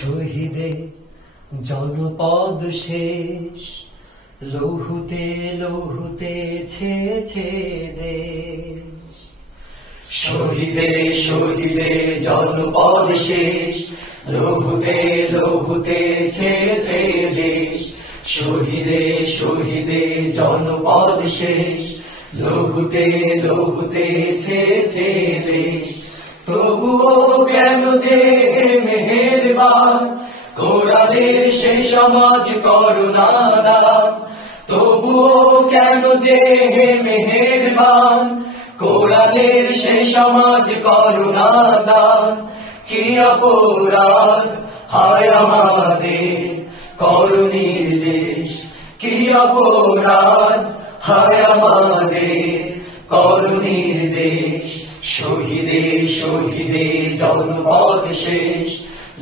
শহীদে জনপদ শেষ, লৌহুতে লৌহুতে ছেছে দেশ। শহীদে শহীদে জনপদ শেষ, লৌহুতে লৌহুতে ছেছে দেশ। শহীদে শহীদে জনপদ শেষ, লৌহুতে লৌহুতে ছেছে দেশ। তবুও কেন যে মেহেরবান, কোরআনের সে সমাজ করুণা দান। তবুও কেন যে মেহেরবান, কোরআনের সে সমাজ করুণা দান। কি অপরাধ হায় আমাদের করুণীর দেশ, কি অপরাধ হায় আমাদের করুণীর দেশ। শহীদে শহীদে জনপদ শেষ,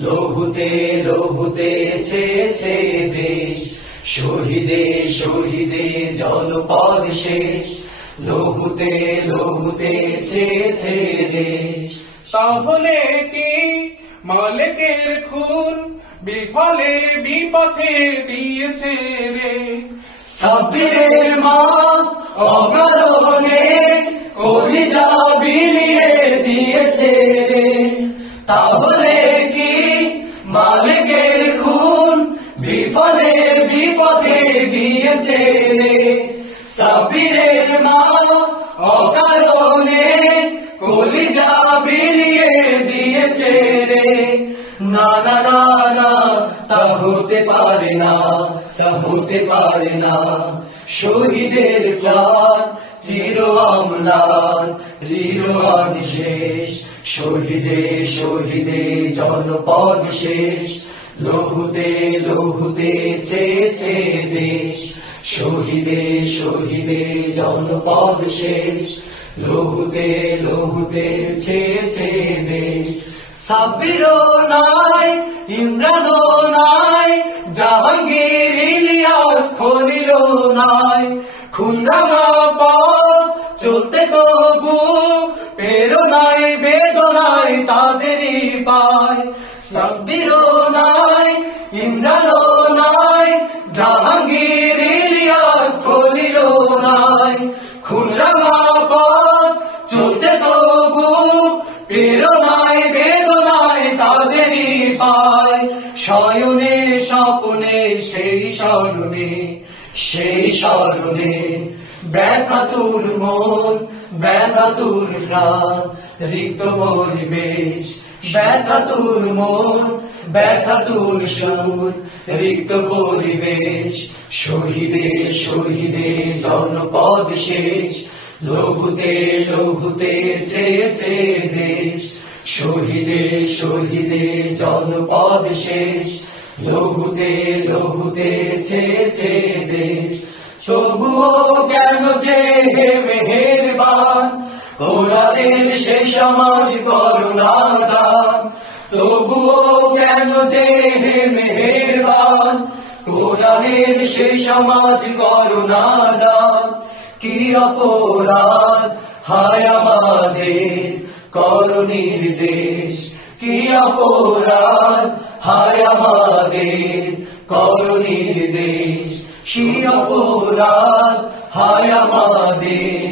লৌহুতে লৌহুতে ছেছে দেশ। শহীদে শহীদে জনপদ শেষ, লৌহুতে লৌহুতে ছেছে দেশ। তাহলে কি মালিকের খুন বিফলে বিপথে দিয়েছে রে? সাব্বিরের মা অকারণে কলিজা বিলিয়ে দিয়েছে রে। তাহলে কি মালিকের খুন বিফলের বিপথে দিয়েছে রে? সাব্বিরের মা অকারণে কলিজা বিলিয়ে দিয়েছে রে। না না না না, তা হতে পারে না, তা হতে পারে না। শহীদের প্রাণ চির অম্লান, চির অনিশেষ। শহীদে শহীদে জনপদ শেষ, লৌহুতে লৌহুতে ছেছে দেশ। শহীদে শহীদে জনপদ শেষ, লৌহুতে লৌহুতে ছেছে দেশ। সাব্বিরও নাই, ইমরানও নাই, জাহাঙ্গীর ইলিয়াস খলিলও নাই। খুনরাঙা পথ চলতে তবু প্রেরণায় বেদনায় তাদেরই পায়। সাব্বিরও নাই, ইমরানও নাই, জাহাঙ্গীর ইলিয়াস খলিলও নাই। খুনরাঙা পথ চলতে তবু প্রেরণায় বেদনায় তাদেরই পায়। শয়নে স্বপ্নে সেই স্মরণে, সেই স্মরণে ব্যথাতুর মন, ব্যথাতুর প্রাণ, রিক্ত পরিবেশ। ব্যথাতুর মন, ব্যথাতুর সুর, রিক্ত পরিবেশ। শহীদে শহীদে জনপদ শেষ, লৌহুতে লৌহুতে ছেছে দেশ। শহীদে শহীদে জনপদ শেষ, লৌহুতে লৌহুতে ছেছে দেশ। তবুও কেন যে মেহেরবান, কোরআনের সে সমাজ করুণা দান। তবুও কেন যে মেহেরবান, কোরআনের সে সমাজ করুণা দান। কি অপরাধ হায় আমাদের করুণীর দেশ, কি অপরাধ হায় আমাদের করুণীর দেশ। কি অপরাধ হায় আমাদের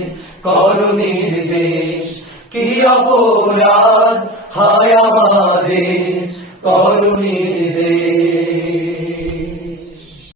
করুণীর দেশ, কি অপরাধ হায় আমাদের করুণীর দেশ।